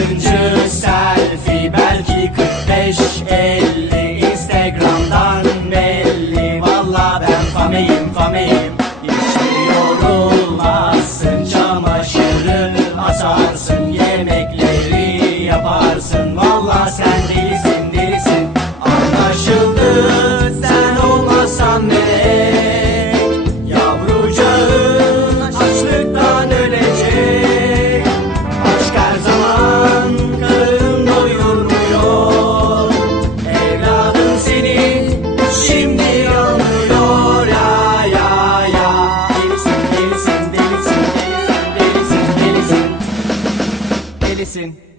Yardımcı style Fiber kick Delisin